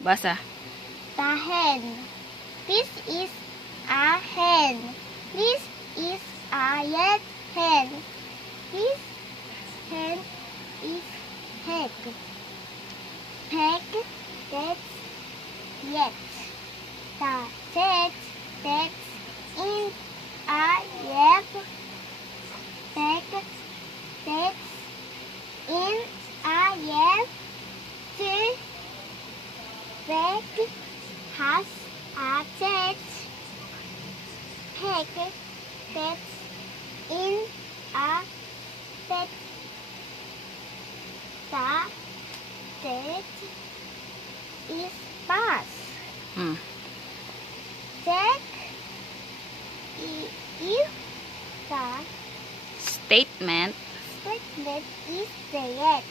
Basa. The hen. This is a hen. This is a red hen. This hen is peg. Peg, that's yet. The set, that's in a lab. Peg, that's in a lab. The peg has a jet. Peg, that's in a bed. The jet is bus. Check if the Statement. statement is correct.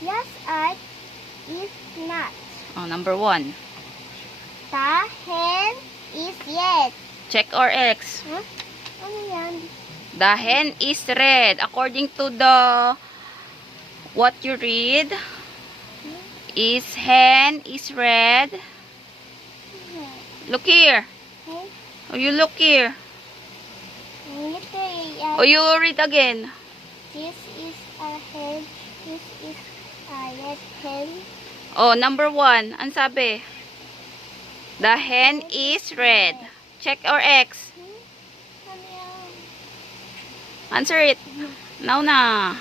Yes or if not. Oh, number 1. The hen is red. Check or X. Huh? Ano yan? The hen is red. According to the what you read, is hen is red. Look here. Okay. Oh, you look here. Oh, you read again. This is a hen. This is a red hen. Oh, number 1. Ang sabi? The hen is red. Check or X. Ano yan? Answer it. Now na.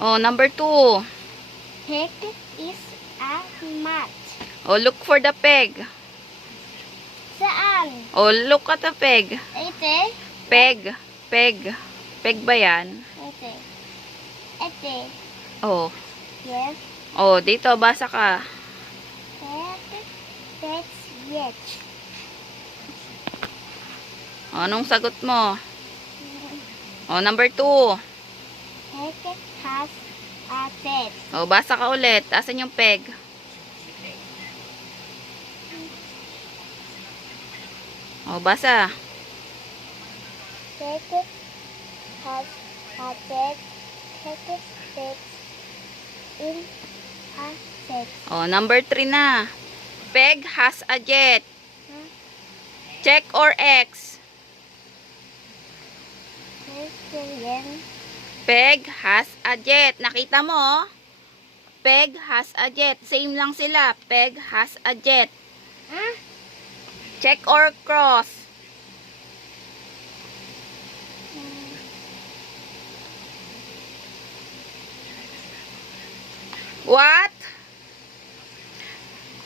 Oh, number 2. Peg is a mat. Oh, look for the peg. Saan? Oh, look at the peg. Ete? Peg. Peg. Peg ba yan? Ete. Ete. Oh. Yes. Oh, dito. Basa ka. Peg. That's yet. Oh, anong sagot mo? Oh, number 2. Peg has a set. Oh, basa ka ulit. Asan yung peg? Oh, basa. Peg has a set. Peg that's in a set. Oh, number 3 na. Peg has a jet. Huh? Check or X. Yan. Peg has a jet. Nakita mo? Peg has a jet. Same lang sila. Peg has a jet. Ah? Check or cross. What?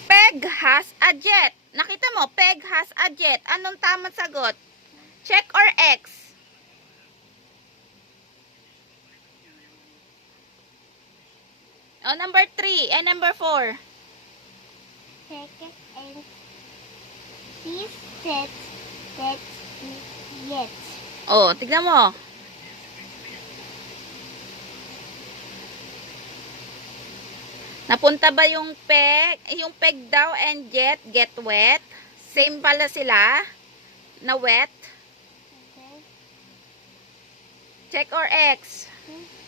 Peg has a jet. Nakita mo? Peg has a jet. Anong tamang sagot? Check or X? Oh, number 3 and number 4. Peg and this set that's yet. Oh, tignan mo. Napunta ba yung peg daw and jet get wet? Same pala sila na wet. Okay. Check or X?